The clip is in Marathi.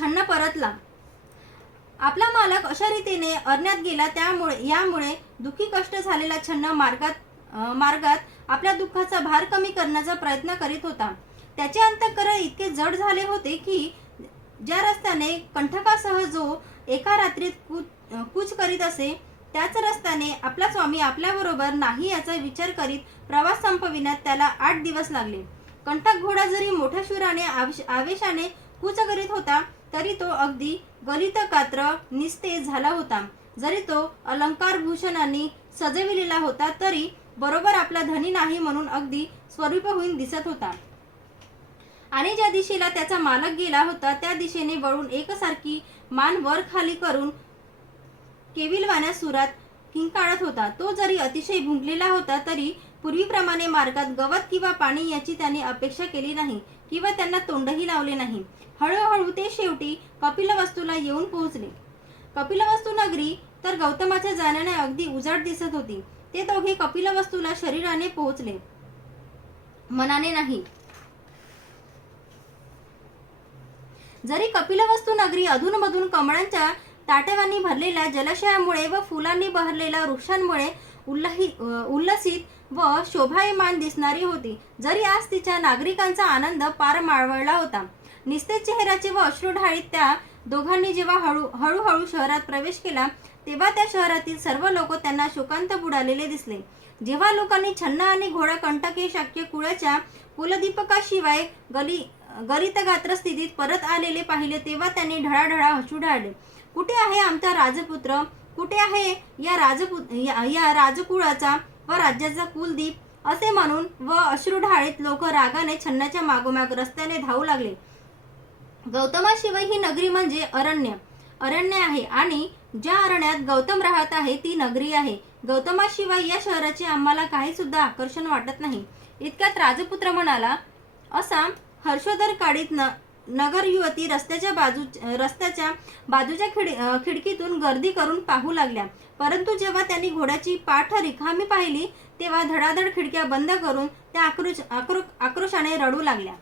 छन्न परतला। आपला मालक अशा रीतीने अरण्यात गेला, यामुळे दुःखी कष्ट झालेला छन्न मार्गात आपल्या दुःखाचा भार कमी करण्याचा प्रयत्न करीत होता। त्याचे अंतःकरण इतके जड झाले होते की ज्या रस्त्याने कंठकासह जो एका रात्रीत कूच करीत असे, त्याच रस्त्याने आपला स्वामी आपल्याबरोबर नाही याचा विचार करीत प्रवास संपविण्यात त्याला 8 दिवस लागले। कंटक घोडा जरी मोठ्या शूराने आवेशाने कूच करीत होता, तरी तो अगदी गलित गात्र निस्तेज झाला होता। जरी तो अलंकार भूषणांनी सजविलेला होता, तरी बरोबर आपला धनी नाही म्हणून अगदी स्वरूपहीन दिसत होता। आणि ज्या दिशेला त्याचा मालक गेला होता, त्या दिशेने वळून एकसारखी मान वर खाली करून केविलवाण्या सुरात किंकाळत होता। तो जरी अतिशय भुंकलेला होता, तरी पूर्वीप्रमाणे मार्गात गवत किंवा पाणी याची त्याने अपेक्षा केली नाही किंवा त्यांना तोंडही लावले नाही। हळूहळू ते शेवटी कपिलवस्तूला येऊन पोहोचले। कपिलवस्तू नगरी तर गौतमाच्या जाण्याने अगदी उजाड दिसत होती। ते दोघे कपिलवस्तूला शरीराने पोहोचले, मनाने नाही। जरी कपिलवस्तू नगरी अधूनमधून कमळांच्या ताट्यावानी भरलेल्या जलाशयामुळे व फुलांनी बहरलेल्या वृक्षांमुळे उल्लसित व शोभायमान दिसणारी होती, जरी आज तिच्या नागरिकांचा आनंद पार मावळला होता। निस्तेज चेहऱ्याचे व अश्रुढाळीत त्या दोघांनी जेव्हा हळूहळू शहरात प्रवेश केला, तेव्हा त्या शहरातील सर्व लोक त्यांना शोकांत बुडालेले दिसले। जेव्हा लोकांनी छन्न आणि घोडा कंटके शाक्य कुळाच्या कुलदीपकाशिवाय गलितगात्र स्थितीत परत आलेले पाहिले, तेव्हा त्यांनी ढळाढळा हसू ढाळले। कुठे आहे आमचा राजपुत्र? कुठे आहे या राजकुळाचा व राज्याचा कुलदीप? असे म्हणून व अश्रुढाळीत लोक रागाने छन्नाच्या मागोमाग रस्त्याने धावू लागले। गौतमाशिवाय ही नगरी म्हणजे अरण्य आहे आणि ज्या अरण्यात गौतम राहत आहे ती नगरी आहे। गौतमाशिवाय या शहराचे आम्हाला काही सुद्धा आकर्षण वाटत नाही। इतक्यात राजपुत्र म्हणाला। असा हर्षोद्गार काढीत नगर युवती रस्त्याच्या बाजूच्या खिडकीतून गर्दी करून पाहू लागल्या। परंतु जेव्हा त्यांनी घोड्याची पाठ रिकामी पाहिली, तेव्हा धडाधड खिडक्या बंद करून त्या आक्रोशाने रडू लागल्या।